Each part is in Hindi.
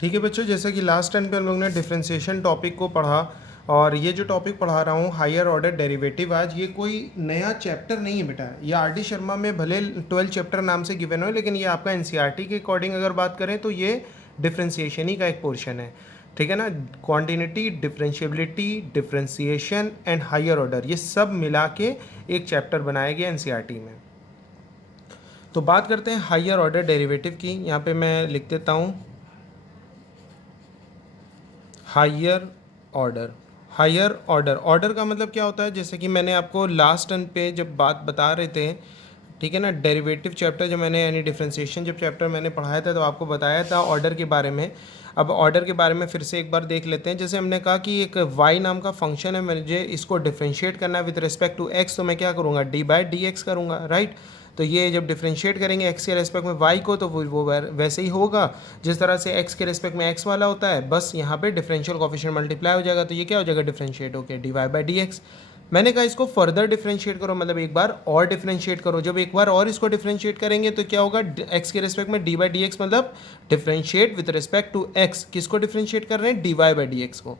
ठीक है बच्चों, जैसे कि लास्ट टाइम पे हम लोग ने डिफरेंशिएशन टॉपिक को पढ़ा और ये जो टॉपिक पढ़ा रहा हूँ हायर ऑर्डर डेरिवेटिव, आज ये कोई नया चैप्टर नहीं है बेटा। ये आर डी शर्मा में भले 12 चैप्टर नाम से गिवन हो, लेकिन ये आपका एनसीईआरटी के अकॉर्डिंग अगर बात करें तो ये डिफरेंशिएशन ही का एक पोर्शन है। ठीक है ना, quantity, differentiability, differentiation and higher order, ये सब मिला के एक चैप्टर बनाया गया एनसीईआरटी में। तो बात करते हैं हायर ऑर्डर डेरिवेटिव की। यहाँ पे मैं लिख देता हूँ higher order. Higher order, order का मतलब क्या होता है, जैसे कि मैंने आपको लास्ट टर्न पे जब बात बता रहे थे, ठीक है ना, डेरिवेटिव चैप्टर जब मैंने यानी डिफरेंशिएशन जब चैप्टर मैंने पढ़ाया था तो आपको बताया था ऑर्डर के बारे में। अब ऑर्डर के बारे में फिर से एक बार देख लेते हैं। जैसे हमने कहा कि एक y नाम का फंक्शन है, मुझे इसको डिफरेंशिएट करना है विद रिस्पेक्ट टू x, तो मैं क्या करूँगा, d/dx करूँगा, राइट। तो ये जब डिफरेंशिएट करेंगे x के रेस्पेक्ट में y को, तो वो वैसे ही होगा जिस तरह से x के रेस्पेक्ट में x वाला होता है, बस यहाँ पे डिफरेंशियल कोफिशिएंट मल्टीप्लाई हो जाएगा, तो ये क्या हो जाएगा, डिफरेंशिएट होकर dy/dx। मैंने कहा इसको फर्दर डिफरेंशिएट करो, मतलब एक बार और डिफरेंशिएट करो। जब एक बार और इसको डिफरेंशिएट करेंगे तो क्या होगा, x के रेस्पेक्ट में d/dx, मतलब differentiate with respect to x। किसको डिफरेंशिएट कर रहे हैं, dy/dx को।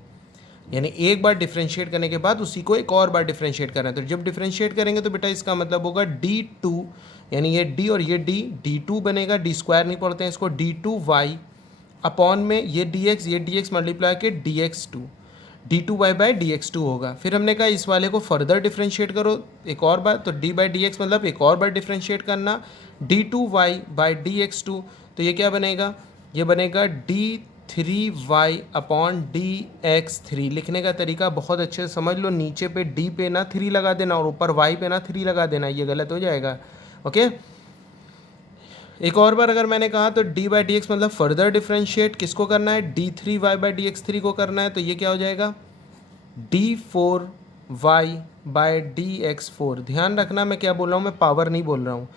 यानी एक बार डिफरेंशिएट करने के बाद उसी को एक और बार डिफरेंशिएट करना है। तो जब डिफरेंशिएट करेंगे तो बेटा इसका मतलब होगा d2, यानी ये d और ये d2 बनेगा, d स्क्वायर नहीं पढ़ते हैं इसको, d2y अपॉन में ये dx मल्टीप्लाई के dx2, d2y/dx2 होगा। फिर हमने कहा इस वाले को फर्दर डिफरेंशिएट करो एक और बार, तो d/dx मतलब एक और बार डिफरेंशिएट करना, d2y/dx2, तो ये क्या बनेगा, ये बनेगा d3y अपॉन dx3। लिखने का तरीका बहुत अच्छे से समझ लो, नीचे पे d पे ना 3 लगा देना और ऊपर y पे ना 3 लगा देना, ये गलत हो जाएगा। ओके, एक और बार अगर मैंने कहा तो d/dx मतलब फर्दर डिफरेंशिएट किसको करना है, d3y/dx3 को करना है, तो ये क्या हो जाएगा, d4y/dx4। ध्यान रखना मैं क्या बोल रहा हूँ, मैं पावर नहीं बोल रहा हूँ।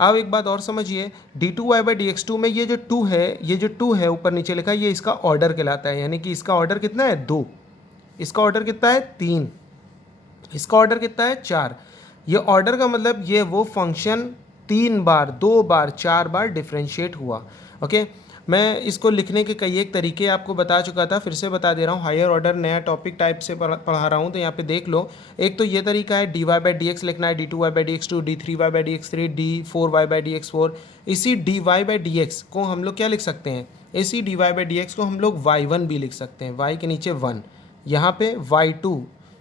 अब एक बात और समझिए, d2y/dx2 में ये जो 2 है, ये जो 2 है ऊपर नीचे लिखा है, ये इसका ऑर्डर कहलाता है। यानी कि इसका ऑर्डर कितना है, 2, इसका ऑर्डर कितना है, 3, इसका ऑर्डर कितना है, 4। ये ऑर्डर का मतलब ये वो फंक्शन 3 बार, 2 बार, 4 बार डिफरेंशिएट हुआ। ओके, मैं इसको लिखने के कई एक तरीके आपको बता चुका था, फिर से बता दे रहा हूँ। हायर ऑर्डर नया टॉपिक टाइप से पढ़ा रहा हूँ, तो यहाँ पे देख लो। एक तो ये तरीका है, dy/dx लिखना है, d2y/dx2, d3y/dx3, d4y/dx4। इसी dy/dx को हम लोग क्या लिख सकते हैं, इसी dy/dx को हम लोग y1 भी लिख सकते हैं, y के नीचे 1, यहाँ पे y2,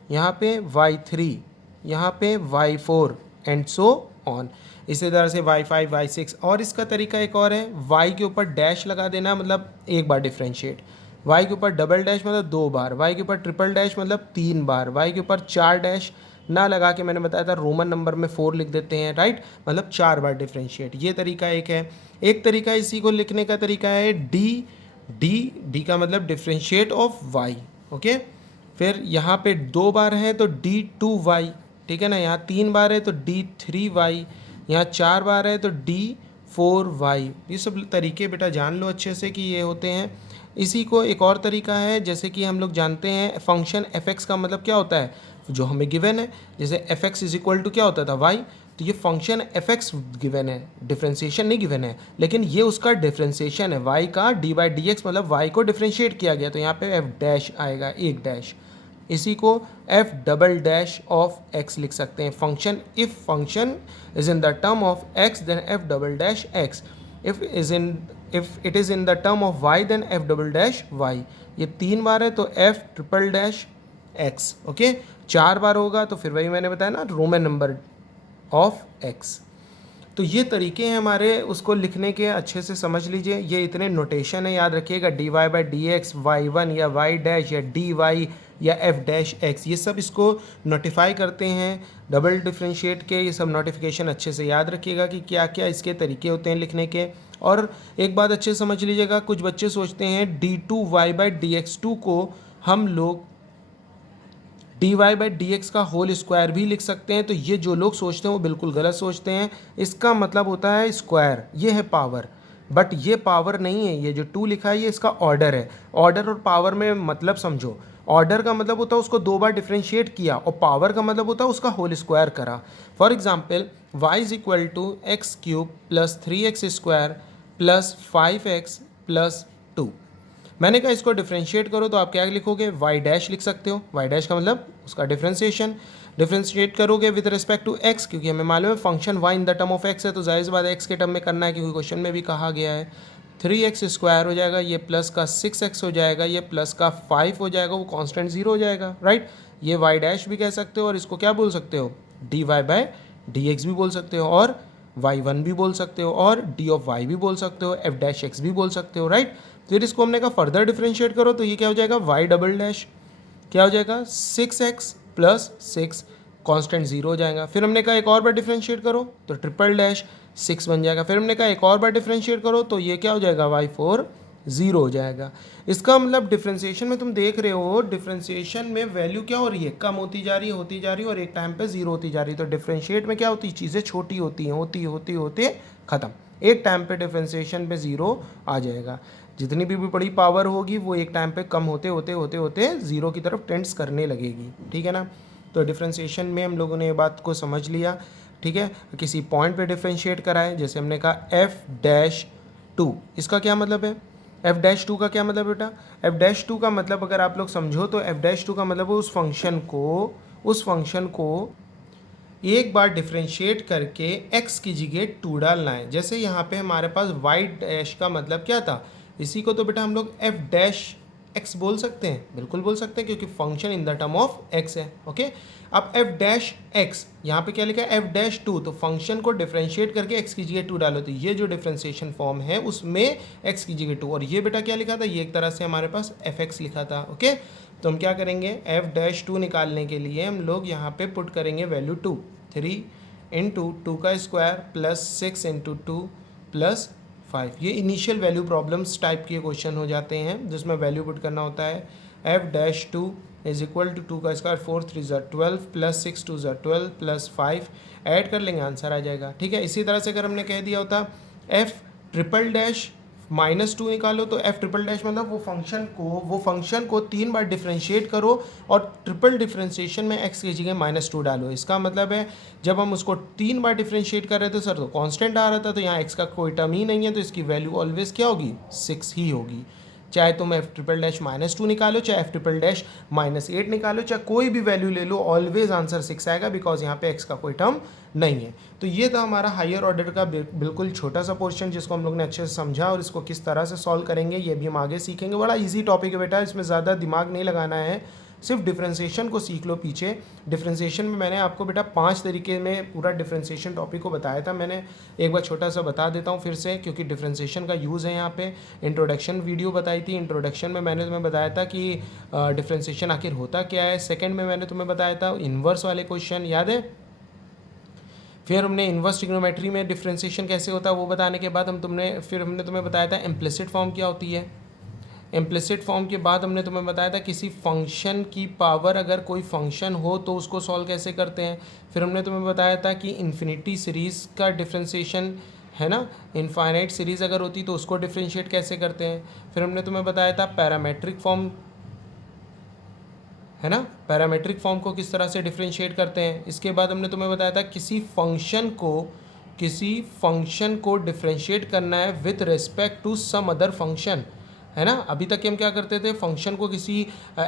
यहाँ पे y3, यहाँ पे y4 एंड सो ऑन। इसी तरह से y5, y6। और इसका तरीका एक और है, y के ऊपर डैश लगा देना मतलब एक बार डिफरेंशिएट, y के ऊपर डबल डैश मतलब 2 बार, y के ऊपर ट्रिपल डैश मतलब 3 बार, y के ऊपर 4 डैश ना लगा के मैंने बताया था रोमन नंबर में 4 लिख देते हैं, राइट, मतलब 4 बार डिफरेंशिएट। ये तरीका एक है। एक तरीका इसी को लिखने का तरीका है डी का मतलब डिफरेंशिएट ऑफ y। ओके, फिर यहाँ पे 2 बार है तो d2y, ठीक है ना, यहाँ 3 बार है तो d3y, यहाँ 4 बार है तो d4y। ये सब तरीके बेटा जान लो अच्छे से कि ये होते हैं। इसी को एक और तरीका है, जैसे कि हम लोग जानते हैं फंक्शन f(x) का मतलब क्या होता है, जो हमें गिवन है। जैसे f(x) इज इक्वल टू क्या होता था, y, तो ये फंक्शन f(x) गिवन है, डिफरेंशिएशन नहीं गिवन है, लेकिन ये उसका डिफरेंशिएशन है y का, d/dx मतलब y को डिफरेंशिएट किया गया, तो यहाँ पे f डैश आएगा, एक डैश। इसी को f"(x) लिख सकते हैं। Function, if function is in the term of x then f"(x), if it is in the term of y then f"(y)। ये 3 बार है तो f"(x)। ओके, 4 बार होगा तो फिर वही मैंने बताया ना, रोमन नंबर ऑफ x। तो ये तरीके हैं हमारे उसको लिखने के, अच्छे से समझ लीजिए। ये इतने नोटेशन है, याद रखिएगा, dy/dx, y1 या y डैश या dy या f'(x), ये सब इसको नोटिफाई करते हैं डबल डिफरेंशिएट के। ये सब नोटिफिकेशन अच्छे से याद रखिएगा कि क्या क्या इसके तरीके होते हैं लिखने के। और एक बात अच्छे से समझ लीजिएगा, कुछ बच्चे सोचते हैं d2y/dx2 को हम लोग dy/dx का होल स्क्वायर भी लिख सकते हैं। तो ये जो लोग सोचते हैं वो बिल्कुल गलत सोचते हैं। इसका मतलब होता है स्क्वायर, ये है पावर, बट ये पावर नहीं है। ये जो 2 लिखा है ये इसका ऑर्डर है। ऑर्डर और पावर में मतलब समझो, ऑर्डर का मतलब होता है उसको 2 बार डिफरेंशिएट किया, और पावर का मतलब होता है उसका होल स्क्वायर करा। For example y is equal to x³ + 3x² + 5x + 2। मैंने कहा इसको डिफ्रेंशिएट करो तो आप क्या लिखोगे, वाई डैश लिख सकते हो। वाई डैश का मतलब उसका डिफ्रेंशिएशन। डिफ्रेंशिएट करोगे विद रिस्पेक्ट टू एक्स, क्योंकि हमें मालूम है function y in the term of x है, तो जाहिर सी बात है एक्स के टर्म में करना है, क्योंकि क्वेश्चन में भी कहा गया है। 3x² हो जाएगा, ये प्लस का 6x हो जाएगा, ये प्लस का 5 हो जाएगा, वो कांस्टेंट 0 हो जाएगा, राइट। ये वाई डैश भी कह सकते हो और इसको क्या बोल सकते हो, dy/dx भी बोल सकते हो, और y1 भी बोल सकते हो, और d ऑफ y भी बोल सकते हो, f' भी बोल सकते हो, राइट। फिर इसको हमने कहा फर्दर डिफ्रेंशिएट करो तो ये क्या हो जाएगा, y" क्या हो जाएगा 6x प्लस 6 कांस्टेंट 0 हो जाएगा। फिर हमने कहा एक और बार डिफ्रेंशिएट करो तो $6 बन जाएगा। फिर हमने कहा एक और बार डिफ्रेंशिएट करो तो ये क्या हो जाएगा, y4 0 हो जाएगा। इसका मतलब डिफ्रेंशिएशन में तुम देख रहे हो, डिफ्रेंशिएशन में वैल्यू क्या हो रही है, कम होती जा रही है और एक टाइम पे 0 होती जा रही है। तो डिफ्रेंशिएट में क्या होती है, चीज़ें छोटी होती हैं, होते ख़त्म। एक टाइम पे डिफ्रेंशिएशन पे 0 आ जाएगा। जितनी भी बड़ी पावर होगी वो एक टाइम पे कम होते 0 की तरफ टेंड्स करने लगेगी, ठीक है ना। तो डिफ्रेंशिएशन में हम लोगों ने ये बात को समझ लिया, ठीक है। किसी पॉइंट पे डिफ्रेंशिएट कराए, जैसे हमने कहा f'2, इसका क्या मतलब है, f'2 का क्या मतलब बेटा, f'2 का मतलब अगर आप लोग समझो तो f'2 का मतलब उस फंक्शन को एक बार डिफ्रेंशिएट करके x की जगह 2 डालना है। जैसे यहाँ पे हमारे पास y' का मतलब क्या था, इसी को तो बेटा हम लोग f' बोल सकते हैं, बिल्कुल बोल सकते हैं, क्योंकि function in the term of x है, ओके। अब f' यहाँ पे क्या लिखा है, f'2, तो फंक्शन को डिफ्रेंशिएट करके x की जगह 2 डालो, तो ये जो डिफ्रेंशिएशन फॉर्म है उसमें x की जगह 2, और ये बेटा क्या लिखा था, ये एक तरह से हमारे पास fx लिखा था, ओके। तो हम क्या करेंगे, f'2 निकालने के लिए हम लोग यहाँ पे पुट करेंगे वैल्यू 2, 3 इंटू 2 का स्क्वायर प्लस 6 इंटू 2 प्लस 5। ये इनिशियल वैल्यू प्रॉब्लम्स टाइप के क्वेश्चन हो जाते हैं जिसमें वैल्यू पुट करना होता है। f'2 इज इक्वल टू 2 का स्क्वायर 4 3 ज़ा 12 प्लस 6 2 ज़ा 12 प्लस 5, ऐड कर लेंगे आंसर आ जाएगा, ठीक है। इसी तरह से अगर हमने कह दिया होता f'' -2 निकालो, तो f'' मतलब वो फंक्शन को 3 बार डिफ्रेंशिएट करो और ट्रिपल डिफ्रेंशिएशन में x की जगह -2 डालो। इसका मतलब है जब हम उसको 3 बार डिफ्रेंशिएट कर रहे थे सर तो कांस्टेंट आ रहा था, तो यहाँ x का कोई टर्म ही नहीं है, तो इसकी वैल्यू ऑलवेज क्या होगी, 6 ही होगी। चाहे तुम f'' -2 निकालो, चाहे f'' -8 निकालो, चाहे कोई भी वैल्यू ले लो, ऑलवेज आंसर 6 आएगा, बिकॉज यहाँ पे x का कोई टर्म नहीं है। तो ये था हमारा हायर ऑर्डर का बिल्कुल छोटा सा पोर्शन, जिसको हम लोग ने अच्छे से समझा, और इसको किस तरह से सॉल्व करेंगे ये भी हम आगे सीखेंगे। बड़ा इजी टॉपिक है बेटा, इसमें ज़्यादा दिमाग नहीं लगाना है, सिर्फ डिफ्रेंशिएशन को सीख लो। पीछे डिफ्रेंशिएशन में मैंने आपको बेटा 5 तरीके में पूरा डिफ्रेंशिएशन टॉपिक को बताया था। मैंने एक बार छोटा सा बता देता हूँ फिर से, क्योंकि डिफ्रेंशिएशन का यूज़ है यहाँ पे। इंट्रोडक्शन वीडियो बताई थी, इंट्रोडक्शन में मैंने तुम्हें बताया था कि डिफ्रेंशिएशन आखिर होता क्या है। सेकेंड में मैंने तुम्हें बताया था इन्वर्स वाले क्वेश्चन, याद है। फिर हमने इन्वर्स ट्रिग्नोमेट्री में डिफ्रेंशिएशन कैसे होता है वो बताने के बाद हमने तुम्हें बताया था इम्प्लिसिट फॉर्म क्या होती है। इम्प्लिसिट फॉर्म के बाद हमने तुम्हें बताया था किसी फंक्शन की पावर अगर कोई फंक्शन हो तो उसको सॉल्व कैसे करते हैं। फिर हमने तुम्हें बताया था कि इन्फिनिटी सीरीज़ का डिफ्रेंशिएशन है ना, इनफाइनाइट सीरीज़ अगर होती तो उसको डिफ्रेंशिएट कैसे करते हैं। फिर हमने तुम्हें बताया था पैरामेट्रिक फॉर्म, है ना, पैरामेट्रिक फॉर्म को किस तरह से डिफ्रेंशिएट करते हैं। इसके बाद हमने तुम्हें बताया था किसी फंक्शन को डिफ्रेंशिएट करना है with respect to some other function, है ना। अभी तक हम क्या करते थे, फंक्शन को किसी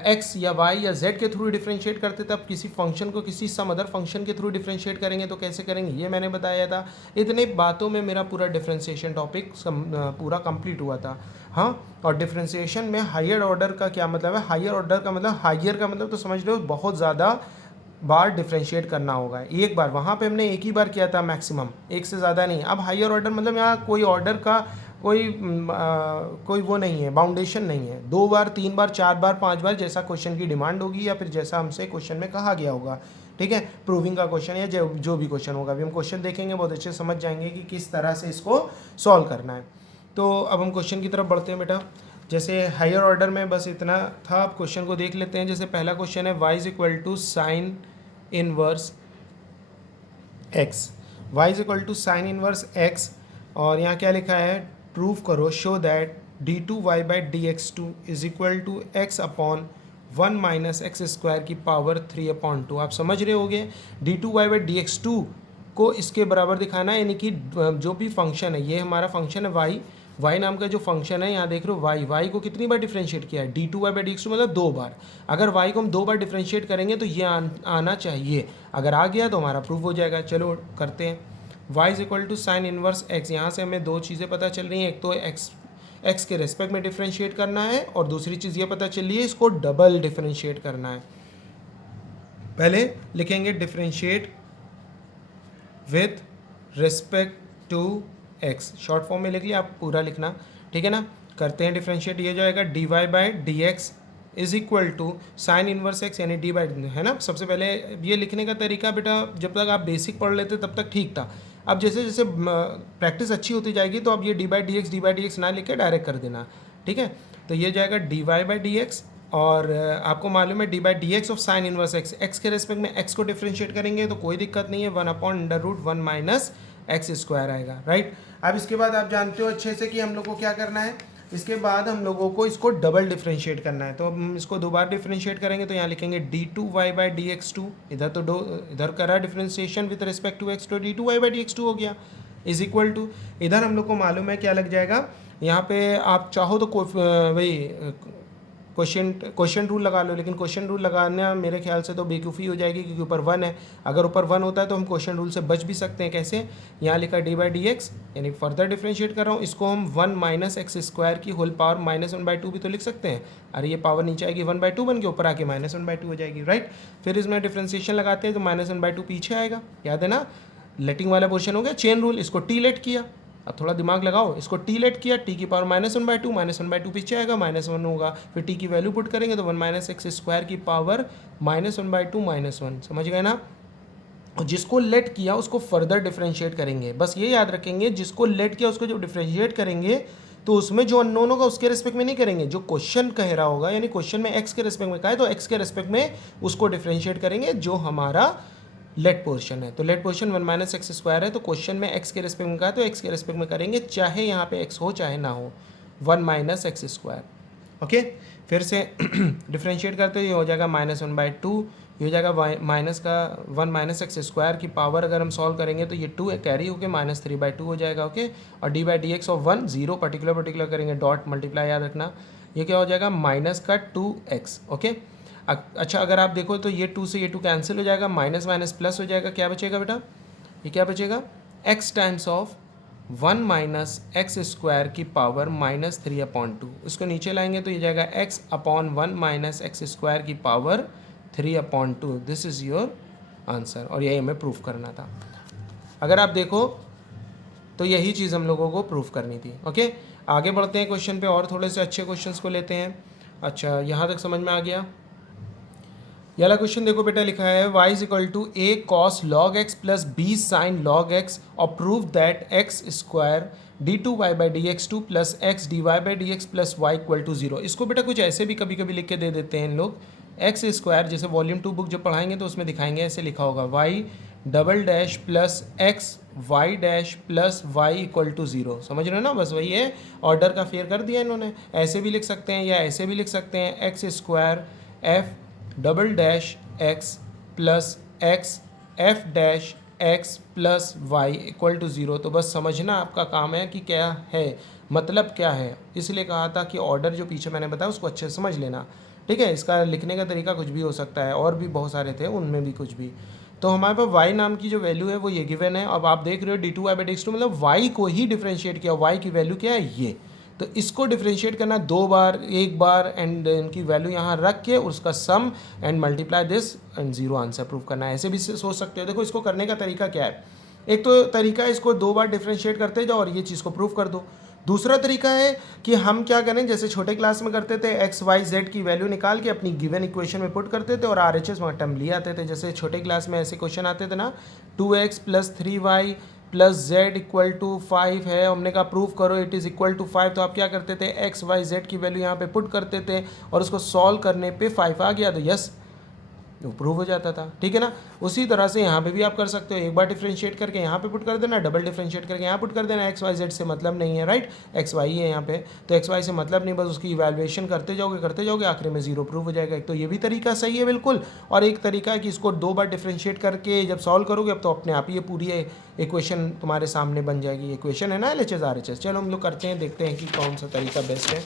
x या y या z के थ्रू डिफ्रेंशिएट करते थे, अब किसी फंक्शन को किसी सम अदर फंक्शन के थ्रू डिफ्रेंशिएट करेंगे तो कैसे करेंगे ये मैंने बताया था। इतने बातों में मेरा पूरा डिफ्रेंशिएशन टॉपिक पूरा कंप्लीट हुआ था। हाँ, और डिफ्रेंशिएशन में हायर ऑर्डर का क्या मतलब है, हायर ऑर्डर का मतलब, हायर का मतलब तो समझ लो बहुत ज़्यादा बार डिफ्रेंशिएट करना होगा। एक बार वहाँ पे हमने एक ही बार किया था मैक्सिमम, एक से ज़्यादा नहीं। अब हायर ऑर्डर मतलब यहाँ कोई ऑर्डर का कोई वो नहीं है, बाउंडेशन नहीं है। 2 बार 3 बार 4 बार 5 बार जैसा क्वेश्चन की डिमांड होगी या फिर जैसा हमसे क्वेश्चन में कहा गया होगा, ठीक है। प्रूविंग का क्वेश्चन या जो भी क्वेश्चन होगा, अभी हम क्वेश्चन देखेंगे, बहुत अच्छे समझ जाएंगे कि किस तरह से इसको सॉल्व करना है। तो अब हम क्वेश्चन की तरफ बढ़ते हैं बेटा। जैसे हायर ऑर्डर में बस इतना था, अब क्वेश्चन को देख लेते हैं। जैसे पहला क्वेश्चन है y = sin inverse x, y = sin inverse x, और यहाँ क्या लिखा है, प्रूव करो, show that d2y/dx2 is equal to x upon 1 - x² की पावर 3/2। आप समझ रहे होगे, d2y/dx2 को इसके बराबर दिखाना है, यानी कि जो भी फंक्शन है, ये हमारा फंक्शन है y, y नाम का जो फंक्शन है यहाँ देख रहे हो y को कितनी बार डिफ्रेंशिएट किया है, d2y/dx2 मतलब 2 बार। अगर y को हम 2 बार डिफ्रेंशिएट करेंगे तो ये आना चाहिए, अगर आ गया तो हमारा प्रूफ हो जाएगा। चलो करते हैं। y is equal to sine inverse x, यहाँ से हमें दो चीज़ें पता चल रही हैं, एक तो x के रेस्पेक्ट में डिफ्रेंशिएट करना है और दूसरी चीज़ ये पता चल रही है इसको डबल डिफ्रेंशिएट करना है। पहले लिखेंगे differentiate with respect to x, short form में लिख लिया, आप पूरा लिखना, ठीक है ना। करते हैं डिफ्रेंशिएट, ये जाएगा dy/dx is equal to sine inverse x यानी d बाई, है ना। सबसे पहले ये लिखने का तरीका बेटा जब तक आप बेसिक पढ़ लेते तब तक ठीक था, अब जैसे जैसे प्रैक्टिस अच्छी होती जाएगी तो अब ये d/dx ना लिख के डायरेक्ट कर देना, ठीक है। तो ये जाएगा dy/dx और आपको मालूम है d/dx of sine inverse x के रेस्पेक्ट में x को डिफ्रेंशिएट करेंगे तो कोई दिक्कत नहीं है, 1/√1 माइनस एक्स स्क्वायर आएगा, राइट। अब इसके बाद आप जानते हो अच्छे से कि हम लोग को क्या करना है, इसके बाद हम लोगों को इसको डबल डिफ्रेंशिएट करना है। तो हम इसको दोबारा डिफ्रेंशिएट करेंगे तो यहाँ लिखेंगे d2y/dx2, इधर तो इधर करा differentiation with respect to x, तो d2y/dx2 हो गया इज इक्वल टू, इधर हम लोग को मालूम है क्या लग जाएगा, यहाँ पे आप चाहो तो वही क्वेश्चन रूल लगा लो, लेकिन क्वेश्चन रूल लगाना मेरे ख्याल से तो बेवकूफ़ी हो जाएगी क्योंकि ऊपर 1 है। अगर ऊपर 1 होता है तो हम क्वेश्चन रूल से बच भी सकते हैं। कैसे, यहाँ लिखा d/dx यानी फर्दर डिफ्रेंशिएट कर रहा हूँ, इसको हम 1 माइनस एक्स स्क्वायर की होल पावर -1/2 भी तो लिख सकते हैं। अरे ये पावर नीचे आएगी 1/2 बन के, ऊपर आके -1/2 हो जाएगी, राइट। फिर इसमें डिफ्रेंशिएशन लगाते हैं तो -1/2 पीछे आएगा, याद है ना। लेटिंग वाला पोर्शन हो गया, चेन रूल, इसको टी लेट किया, अब थोड़ा दिमाग लगाओ, इसको टी लेट किया, टी की पावर -1/2 पीछे आएगा, -1 होगा, फिर टी की वैल्यू पुट करेंगे तो 1 माइनस एक्स स्क्वायर की पावर -1/2 -1, समझ गए ना। और जिसको लेट किया उसको फर्दर डिफ्रेंशिएट करेंगे, बस ये याद रखेंगे, जिसको लेट किया उसको जब डिफ्रेंशिएट करेंगे तो उसमें जो अननोन होगा उसके रेस्पेक्ट में नहीं करेंगे, जो क्वेश्चन कह रहा होगा, यानी क्वेश्चन में एक्स के रेस्पेक्ट में कहा है तो एक्स के रेस्पेक्ट में उसको डिफ्रेंशिएट करेंगे जो हमारा लेट पोर्शन है। तो left portion 1 minus x square है, तो क्वेश्चन में एक्स के रेस्पेक्ट में कहा तो एक्स के रेस्पेक्ट में करेंगे, चाहे यहाँ पे एक्स हो चाहे ना हो, 1 माइनस एक्स स्क्वायर। ओके, फिर से डिफ्रेंशिएट करते ये हो जाएगा -1/2, ये हो जाएगा माइनस का 1 माइनस एक्स स्क्वायर की पावर, अगर हम सॉल्व करेंगे तो ये 2 कैरी होकर -3/2 हो जाएगा। ओके, और d/dx ऑफ 1 0 पर्टिकुलर करेंगे, डॉट मल्टीप्लाई याद रखना, ये क्या हो जाएगा माइनस का 2x। ओके, अच्छा अगर आप देखो तो ये 2 से ये 2 कैंसिल हो जाएगा, माइनस माइनस प्लस हो जाएगा, क्या बचेगा बेटा, ये क्या बचेगा, x times of 1 minus x square की पावर -3/2, इसको नीचे लाएंगे तो ये जाएगा x upon 1 minus x square की power 3/2। This is your answer, और यही हमें प्रूफ करना था। अगर आप देखो तो यही चीज़ हम लोगों को प्रूफ करनी थी। ओके, आगे बढ़ते हैं क्वेश्चन पे, और थोड़े से अच्छे क्वेश्चंस को लेते हैं। अच्छा, यहाँ तक समझ में आ गया। ये वाला क्वेश्चन देखो बेटा, लिखा है y is equal to a cos log x plus b sin log x और prove that x square d2y/dx2 plus x dy/dx plus y equal to 0। इसको बेटा कुछ ऐसे भी कभी कभी लिख के दे देते हैं इन लोग, x स्क्वायर, जैसे वॉल्यूम 2 बुक जब पढ़ाएंगे तो उसमें दिखाएंगे, ऐसे लिखा होगा y double dash plus x y dash plus y equal to 0। समझ रहे हो ना, बस वही है, ऑर्डर का फेयर कर दिया इन्होंने। ऐसे भी लिख सकते हैं या ऐसे भी लिख सकते हैं, x square f double dash x plus x f dash x plus y equal to 0। तो बस समझना आपका काम है कि क्या है, मतलब क्या है, इसलिए कहा था कि ऑर्डर जो पीछे मैंने बताया उसको अच्छे से समझ लेना, ठीक है। इसका लिखने का तरीका कुछ भी हो सकता है, और भी बहुत सारे थे, उनमें भी कुछ भी। तो हमारे पास y नाम की जो वैल्यू है वो ये गिवन है। अब आप देख रहे हो d2y/dx2 मतलब y को ही डिफ्रेंशिएट किया, y की वैल्यू क्या है ये, तो इसको डिफ्रेंशिएट करना 2 बार, 1 बार, एंड इनकी वैल्यू यहाँ रख के उसका sum and multiply this and 0 answer prove करना है। ऐसे भी सोच सकते हो। देखो इसको करने का तरीका क्या है, एक तो तरीका है इसको 2 बार डिफ्रेंशिएट करते जाओ और ये चीज़ को प्रूव कर दो। दूसरा तरीका है कि हम क्या करें, जैसे छोटे क्लास में करते थे, एक्स वाई जेड की वैल्यू निकाल के अपनी गिवन इक्वेशन में पुट करते थे और RHS टर्म ले आते थे। जैसे छोटे क्लास में ऐसे क्वेश्चन आते थे ना, 2x plus 3y plus z equal to 5 है, हमने कहा प्रूव करो इट इज़ इक्वल टू 5, तो आप क्या करते थे, एक्स वाई जेड की वैल्यू यहाँ पे पुट करते थे और उसको सॉल्व करने पे 5 आ गया तो यस तो प्रूव हो जाता था, ठीक है ना। उसी तरह से यहाँ पे भी आप कर सकते हो, एक बार डिफ्रेंशिएट करके यहाँ पे पुट कर देना, डबल डिफ्रेंशिएट करके यहाँ पुट कर देना, एक्स वाई जेड से मतलब नहीं है, राइट, एक्स वाई है यहाँ पे, तो एक्स वाई से मतलब नहीं, बस उसकी इवैल्यूएशन करते जाओगे, आखिर में जीरो प्रूव हो जाएगा। एक तो ये भी तरीका सही है बिल्कुल, और एक तरीका है कि इसको 2 बार डिफ्रेंशिएट करके जब सॉल्व करोगे अब तो अपने आप ही ये पूरी इक्वेशन तुम्हारे सामने बन जाएगी। इक्वेशन है ना LHS RHS। चलो हम लोग करते हैं, देखते हैं कि कौन सा तरीका बेस्ट है।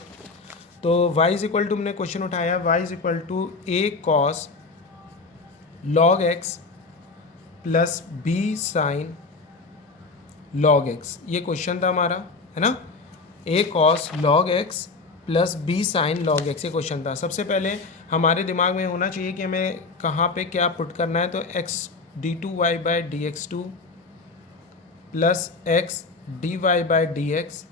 तो y इज इक्वल टू, हमने क्वेश्चन उठाया y is equal to a cos log x plus b sine log x, ये क्वेश्चन था हमारा, है ना। a cos log x plus b sine log x, ये क्वेश्चन था। सबसे पहले हमारे दिमाग में होना चाहिए कि हमें कहाँ पे क्या पुट करना है, तो x d2y by dx2 plus x dy by dx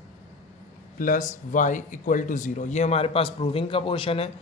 plus y equal to zero, ये हमारे पास प्रूविंग का पोर्शन है।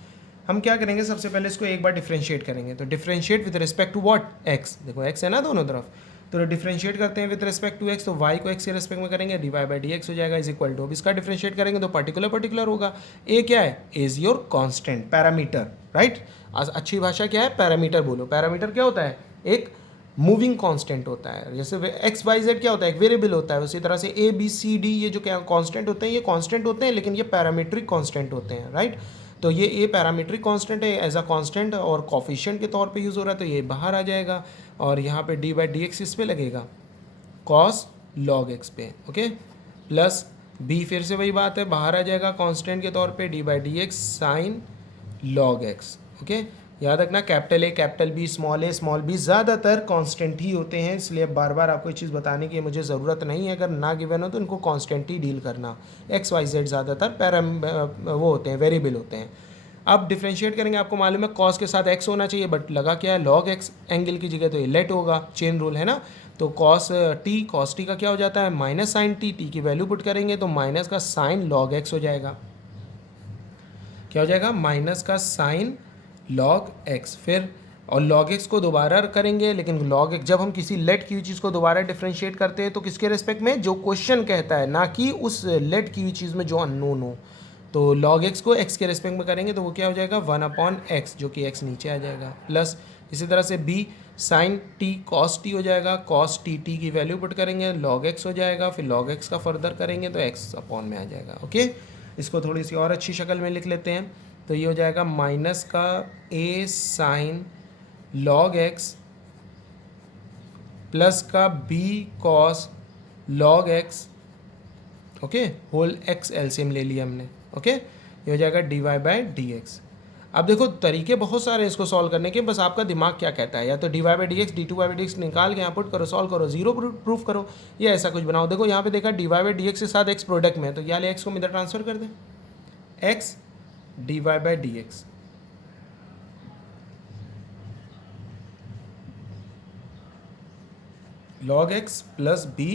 हम क्या करेंगे, सबसे पहले इसको एक बार डिफ्रेंशिएट करेंगे, तो differentiate with respect to what, x, देखो एक्स है ना दोनों तरफ, तो डिफ्रेंशिएट करते हैं विद रिस्पेक्ट टू एक्स, तो वाई को एक्स के रिस्पेक्ट में करेंगे, d y by d x हो जाएगा इज इक्वल टू, अब इसका डिफ्रेंशिएट करेंगे तो पर्टिकुलर होगा। ए क्या है, A is your constant parameter, right. अच्छी भाषा क्या है, पैरामीटर बोलो। पैरामीटर क्या होता है, एक मूविंग कांस्टेंट होता है, जैसे एक्स वाई जेड क्या होता है, एक वेरिएबल होता है, उसी तरह से ए बी सी डी ये जो क्या कांस्टेंट होते हैं, ये कांस्टेंट होते हैं, लेकिन ये पैरामीट्रिक कांस्टेंट होते हैं, राइट। तो ये ए पैरामीट्रिक कांस्टेंट है, एज अ कांस्टेंट और कोफिशिएंट के तौर पे यूज़ हो रहा है, तो ये बाहर आ जाएगा, और यहाँ पे डी बाई डी एक्स इस पे लगेगा कॉस लॉग एक्स पे, ओके, प्लस बी फिर से वही बात है, बाहर आ जाएगा कांस्टेंट के तौर पे d by d x sine log x, okay. याद रखना capital A capital B small b ज़्यादातर कांस्टेंट ही होते हैं, इसलिए बार बार आपको ये चीज़ बताने की मुझे ज़रूरत नहीं है। अगर ना गिवन हो तो इनको कांस्टेंट ही डील करना। एक्स वाई जेड ज़्यादातर वो होते हैं, वेरिएबल होते हैं। अब डिफ्रेंशिएट करेंगे, आपको मालूम है कॉस के साथ एक्स होना चाहिए, बट लगा क्या है, लॉग एक्स एंगल की जगह तो ये लेट होगा, चेन रूल है ना। तो कॉस टी का क्या हो जाता है, माइनस साइन टी की वैल्यू पुट करेंगे तो माइनस का साइन लॉग एक्स हो जाएगा, क्या हो जाएगा, माइनस का साइन लॉग एक्स। फिर और लॉग एक्स को दोबारा करेंगे, लेकिन लॉग एक्स जब हम किसी लेट की हुई चीज़ को दोबारा डिफ्रेंशिएट करते हैं तो किसके रेस्पेक्ट में, जो क्वेश्चन कहता है, ना कि उस लेट की हुई चीज़ में जो अननोन हो। तो लॉग एक्स को एक्स के रेस्पेक्ट में करेंगे तो वो क्या हो जाएगा, 1/x, जो कि एक्स नीचे आ जाएगा, प्लस इसी तरह से b sine t cos t हो जाएगा, कॉस टी की वैल्यू पुट करेंगे, लॉग एक्स हो जाएगा, फिर लॉग एक्स का फर्दर करेंगे तो एक्स अपॉन में आ जाएगा, ओके। इसको थोड़ी सी और अच्छी शक्ल में लिख लेते हैं, तो ये हो जाएगा माइनस का a sine log x plus का b cos log x, okay, whole x LCM ले लिया हमने, ओके। ये हो जाएगा d y by d x. अब देखो तरीके बहुत सारे हैं इसको सॉल्व करने के, बस आपका दिमाग क्या कहता है, या तो d y by d x d two y by d x निकाल के यहाँ पुट करो, सॉल्व करो, जीरो प्रूफ करो, या ऐसा कुछ बनाओ। देखो यहाँ पे देखा d y by d x के साथ एक्स प्रोडक्ट में है, तो क्या ले एक्स को इधर ट्रांसफर कर दें, x d y by d x, log x plus b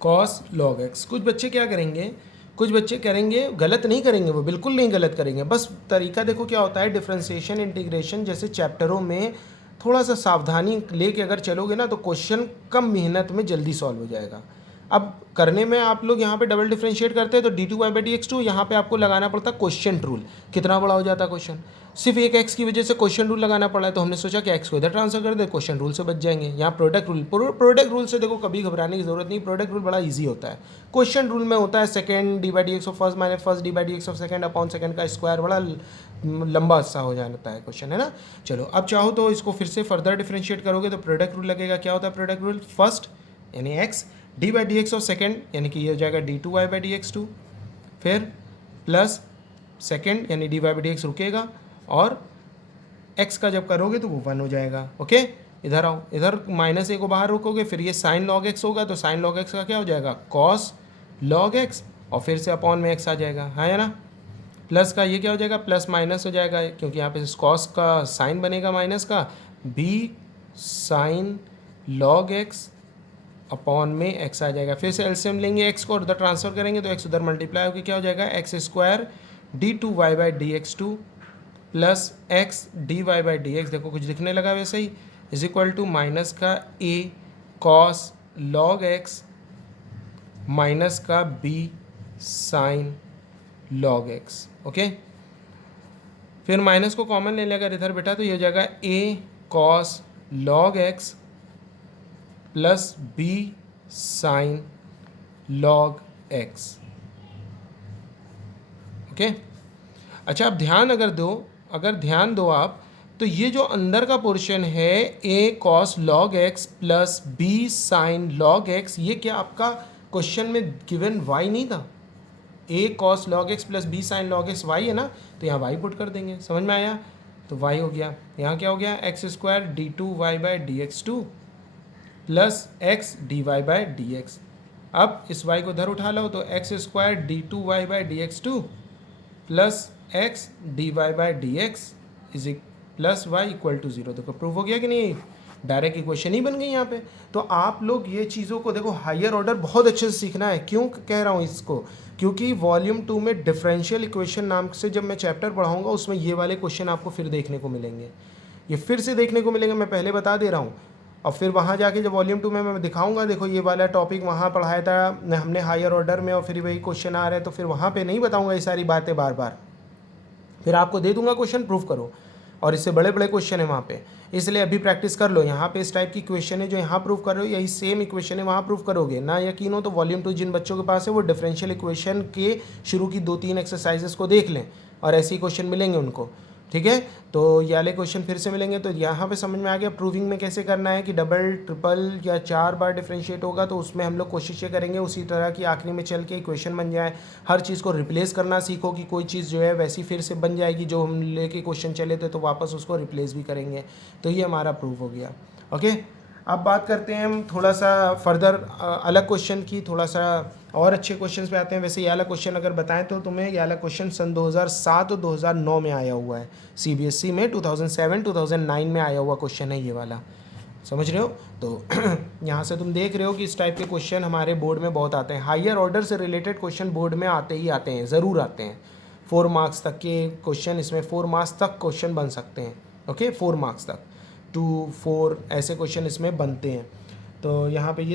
cos log x. कुछ बच्चे क्या करेंगे, कुछ बच्चे करेंगे, गलत नहीं करेंगे, वो बिल्कुल नहीं गलत करेंगे, बस तरीका देखो क्या होता है, डिफरेंशिएशन इंटीग्रेशन जैसे चैप्टरों में थोड़ा सा सावधानी लेके अगर चलोगे ना तो क्वेश्चन कम मेहनत में जल्दी सॉल्व हो जाएगा। अब करने में आप लोग यहाँ पे डबल डिफरेंशिएट करते हैं तो d two y by d x two, यहाँ पर आपको लगाना पड़ता है क्वेश्चन रूल, कितना बड़ा हो जाता है क्वेश्चन, सिर्फ एक एक्स की वजह से क्वेश्चन रूल लगाना पड़ा है, तो हमने सोचा कि एक्स को इधर ट्रांसफर कर दे, क्वेश्चन रूल से बच जाएंगे। यहाँ प्रोडक्ट रूल से देखो कभी घबराने की जरूरत नहीं, प्रोडक्ट रूल बड़ा इजी होता है। क्वेश्चन रूल में होता है second D by d x of first minus first D by d x of second upon second का स्क्वायर, बड़ा लंबा सा हो जाता है क्वेश्चन, है ना। चलो अब चाहो तो इसको फिर से फर्दर डिफरेंशिएट करोगे तो प्रोडक्ट रूल लगेगा। क्या होता है प्रोडक्ट रूल, फर्स्ट यानी x d by d x of second, यानी कि ये हो जाएगा d two y by d x two, फिर प्लस सेकेंड यानी d y by d x रुकेगा, और एक्स का जब करोगे तो वो 1 हो जाएगा, ओके। इधर आओ, इधर माइनस ए को बाहर रोकोगे, फिर ये साइन लॉग एक्स होगा, तो साइन लॉग एक्स का क्या हो जाएगा, कॉस लॉग एक्स, और फिर से अपॉन में एक्स आ जाएगा, है ना। प्लस का ये क्या हो जाएगा, प्लस माइनस हो जाएगा, क्योंकि यहाँ पे कॉस का साइन बनेगा माइनस का, b sine log x upon में एक्स आ जाएगा। फिर से एलसीएम लेंगे, एक्स को उधर ट्रांसफर करेंगे तो एक्स उधर मल्टीप्लाई होकर क्या हो जाएगा, x square d two y by d x two plus x d y by d x, देखो कुछ दिखने लगा वैसे ही, इज इक्वल टू माइनस का a cos log x minus का b sine log x, okay. फिर माइनस को कॉमन ले लेगा इधर बेटा, तो ये हो जाएगा a cos log x plus b sin log x। Okay अच्छा, अब अगर ध्यान दो आप, तो ये जो अंदर का पोर्शन है a cos log x plus b sin log x, ये क्या आपका क्वेश्चन में गिवन y नहीं था? a cos log x plus b sin log x y है ना, तो यहाँ y पुट कर देंगे। समझ में आया? तो y हो गया, यहाँ क्या हो गया, x square d two y by d x two plus x d y by d x. अब इस y को इधर उठा लो, तो x square d two y by d x two plus x d y by d x is plus y equal to 0। देखो प्रूफ हो गया कि नहीं? डायरेक्ट इक्वेशन ही बन गई यहाँ पे। तो आप लोग ये चीज़ों को देखो, हायर ऑर्डर बहुत अच्छे से सीखना है। क्यों कह रहा हूँ इसको? क्योंकि वॉल्यूम 2 में डिफरेंशियल इक्वेशन नाम से जब मैं चैप्टर पढ़ाऊँगा, उसमें ये वाले क्वेश्चन आपको फिर देखने को मिलेंगे, ये फिर से देखने को मिलेंगे, मैं पहले बता दे रहा हूँ। और फिर वहाँ जाके जब वॉल्यूम 2 में मैं दिखाऊंगा, देखो ये वाला टॉपिक वहाँ पढ़ाया था हमने हायर ऑर्डर में, और फिर वही क्वेश्चन आ रहे हैं, तो फिर वहाँ पे नहीं बताऊंगा ये सारी बातें बार बार, फिर आपको दे दूंगा क्वेश्चन, प्रूफ करो। और इससे बड़े बड़े क्वेश्चन है वहाँ पे, इसलिए अभी प्रैक्टिस कर लो। यहाँ पे इस टाइप की क्वेश्चन है जो यहाँ प्रूफ कर रहे हो, यही सेम इक्वेशन है वहाँ प्रूफ करोगे ना। यकीन हो तो वॉल्यूम 2 जिन बच्चों के पास है वो डिफरेंशियल इक्वेशन के शुरू की 2-3 एक्सरसाइजेस को देख लें, और ऐसे ही क्वेश्चन मिलेंगे उनको, ठीक है? तो ये वाले क्वेश्चन फिर से मिलेंगे। तो यहाँ पे समझ में आ गया प्रूविंग में कैसे करना है, कि डबल ट्रिपल या 4 बार डिफरेंशिएट होगा, तो उसमें हम लोग कोशिशें करेंगे उसी तरह की आखिरी में चल के इक्वेशन बन जाए। हर चीज़ को रिप्लेस करना सीखो, कि कोई चीज़ जो है वैसी फिर से बन जाएगी, जो हम लेके क्वेश्चन चले थे तो वापस उसको रिप्लेस भी करेंगे। तो ये हमारा प्रूफ हो गया। ओके, अब बात करते हैं हम थोड़ा सा फर्दर अलग क्वेश्चन की, थोड़ा सा और अच्छे क्वेश्चंस पे आते हैं। वैसे ये वाला क्वेश्चन अगर बताएं तो तुम्हें, ये वाला क्वेश्चन सन 2007 और 2009 में आया हुआ है, सीबीएसई में 2007-2009 में आया हुआ क्वेश्चन है ये वाला, समझ रहे हो? तो यहाँ से तुम देख रहे हो कि इस टाइप के क्वेश्चन हमारे बोर्ड में बहुत आते हैं। हायर ऑर्डर से रिलेटेड क्वेश्चन बोर्ड में आते ही आते हैं, ज़रूर आते हैं। 4 मार्क्स तक के क्वेश्चन, इसमें 4 मार्क्स तक क्वेश्चन बन सकते हैं। ओके, 4 मार्क्स तक 2, 4 ऐसे क्वेश्चन इसमें बनते हैं। तो यहाँ पे ये